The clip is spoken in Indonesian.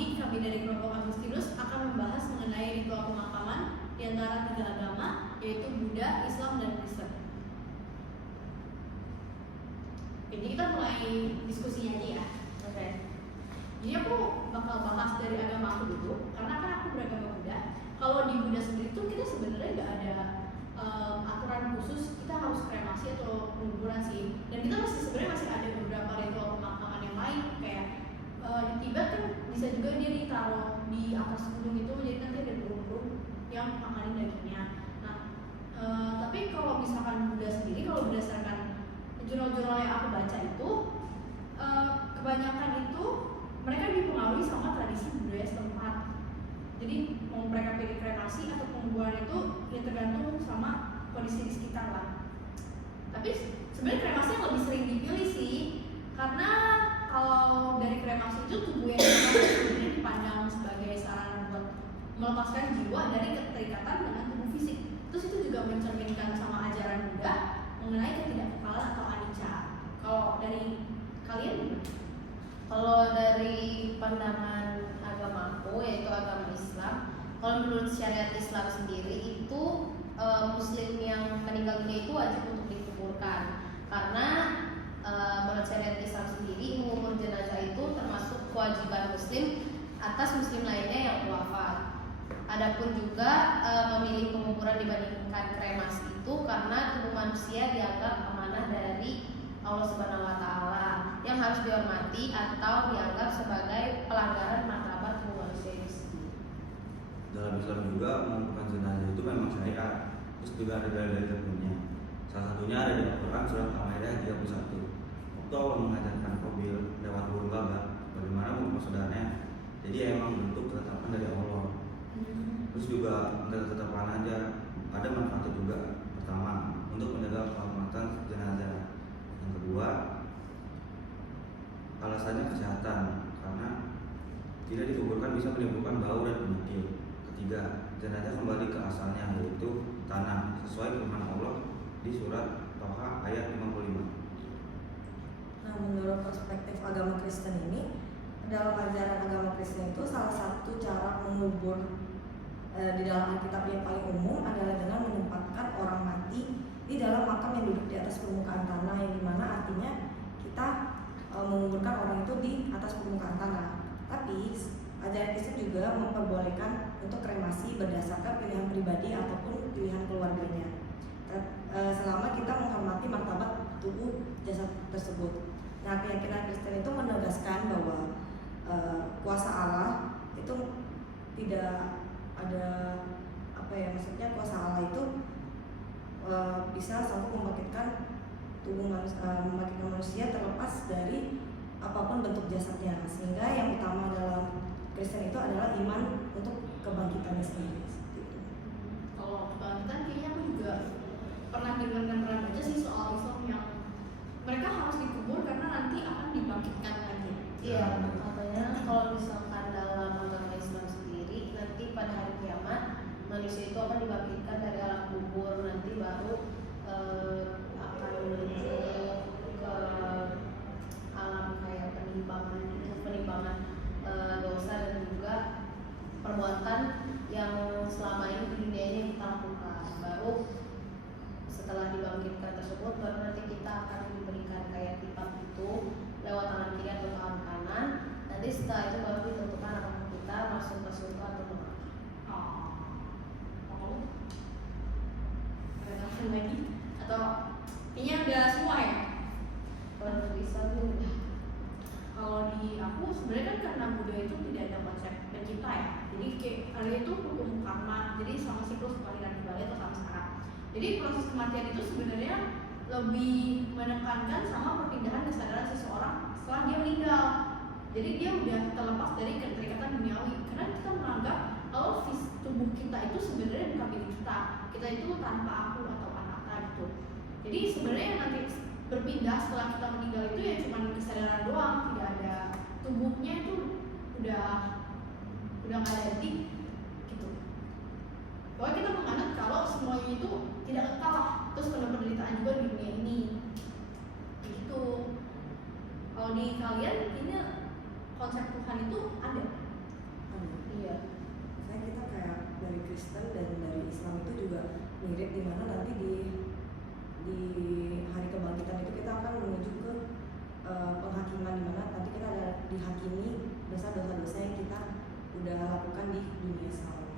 Jadi kami dari kelompok Agustinus akan membahas mengenai ritual pemakaman di antara 3 agama, yaitu Buddha, Islam, dan Kristen. Jadi kita mulai diskusinya aja ya. Oke. Jadi aku bakal bahas dari agama aku dulu, karena kan aku beragama Buddha. Kalau di Buddha sendiri tuh kita sebenarnya nggak ada aturan khusus kita harus kremasi atau penguburan sih. Dan kita sebenarnya masih ada beberapa ritual pemakaman yang lain, kayak di Tibet kan bisa juga dia ditaruh di atas gunung itu, jadi nanti ada burung-burung yang makanin dagingnya. Nah, tapi kalau misalkan Buddha sendiri, kalau berdasarkan jurnal-jurnal yang aku baca itu, kebanyakan itu mereka dipengaruhi sama tradisi budaya setempat. Jadi mau mereka pilih kremasi atau penguburan itu ya tergantung sama kondisi di sekitar lah. Tapi sebenarnya kremasi yang lebih sering dipilih sih, karena kalau dari kremasi itu tubuh yang sebenarnya dipandang sebagai sarana buat melepaskan jiwa dari keterikatan dengan tubuh fisik. Terus itu juga mencerminkan sama ajaran Buddha mengenai ketidakkekalan atau anicca. Kalau dari kalian gimana? Kalau dari pandangan agamaku, yaitu agama Islam, kalau menurut syariat Islam sendiri itu Muslim yang meninggal dunia itu wajib untuk dikuburkan, karena menurut syariat Islam sendiri mengubur jenazah itu termasuk kewajiban Muslim atas Muslim lainnya yang wafat. Adapun juga memilih penguburan dibandingkan kremasi itu karena tubuh manusia dianggap amanah dari Allah Subhanahu wa Ta'ala yang harus dihormati atau dianggap sebagai pelanggaran martabat tubuh manusia itu sendiri. Dalam Islam juga menguburkan jenazah itu memang syariat. Terus juga ada dalil tertentunya. Salah satunya ada di Al-Quran surat Al-Maidah 31. Waktu Allah mengajarkan Qabil lewat burung gagak bagaimana membunuh saudaranya. Jadi emang bentuk ketetapan dari Allah. Terus juga untuk ketetapan aja ada manfaatnya juga. Pertama, untuk menjaga keselamatan jenazah. Yang kedua, alasannya kesehatan, karena tidak dikuburkan bisa menimbulkan bau dan penyakit. Ketiga, jenazah kembali ke asalnya, yaitu tanah, sesuai firman Allah di surat Toha ayat 55. Nah, menurut perspektif agama Kristen ini, dalam ajaran agama Kristen itu salah satu cara mengubur di dalam Alkitab yang paling umum adalah dengan menempatkan orang mati di dalam makam yang duduk di atas permukaan tanah, yang dimana artinya kita menguburkan orang itu di atas permukaan tanah. Tapi ajaran Kristen juga memperbolehkan untuk kremasi berdasarkan pilihan pribadi ataupun pilihan keluarganya, selama kita menghormati martabat tubuh jasad tersebut. Nah, keyakinan Kristen itu menegaskan bahwa kuasa Allah itu tidak ada maksudnya kuasa Allah itu bisa sanggup membangkitkan tubuh manusia terlepas dari apapun bentuk jasadnya, sehingga yang utama dalam Kristen itu adalah iman untuk kebangkitannya sendiri. Kalau kebangkitan kayaknya aku juga pernah dengar dan pernah baca sih soal Islam yang mereka harus dikubur karena nanti akan dibangkitkan lagi. Iya, katanya kalau misalkan dalam agama Islam sendiri nanti pada hari kiamat manusia itu akan dibangkitkan dari alam kubur, nanti baru akan menuju ke alam kayak penimbangan dosa dan juga perbuatan yang selama ini di dunia ini kita lakukan. Baru setelah dibangkitkan tersebut baru nanti kita akan diberikan kayak kitab itu lewat tangan kiri atau tangan kanan. Nanti setelah itu baru ditentukan apakah kita masuk ke surga atau neraka. Ada tambahan lagi atau kayaknya udah semua ya? Kalau dari Islam itu Kalau di aku sebenarnya kan karena Buddha itu tidak ada konsep pencipta ya. Jadi kayak ada itu hukum karma. Jadi sama siklus kelahiran kembali atau sama sekarang. Jadi proses kematian itu sebenarnya lebih menekankan sama perpindahan kesadaran seseorang setelah dia meninggal. Jadi dia udah terlepas dari keterikatan duniawi. Karena kita menganggap kalau tubuh kita itu sebenarnya bukan milik kita. Kita itu tanpa aku atau anata gitu. Jadi sebenarnya yang nanti berpindah setelah kita meninggal itu ya cuma kesadaran doang, tidak ada tubuhnya itu udah nggak ada gitu. Pokoknya kita menganggap kalau semuanya itu tidak kekal lah, terus penuh penderitaan juga di dunia ini, begitu. Kalau di kalian ini konsep Tuhan itu ada? Iya. Saya kita kayak dari Kristen dan dari Islam itu juga mirip, di mana nanti di hari kebangkitan itu kita akan menuju ke penghakiman, di mana nanti kita ada dihakimi dosa-dosa yang kita udah lakukan di dunia sekarang.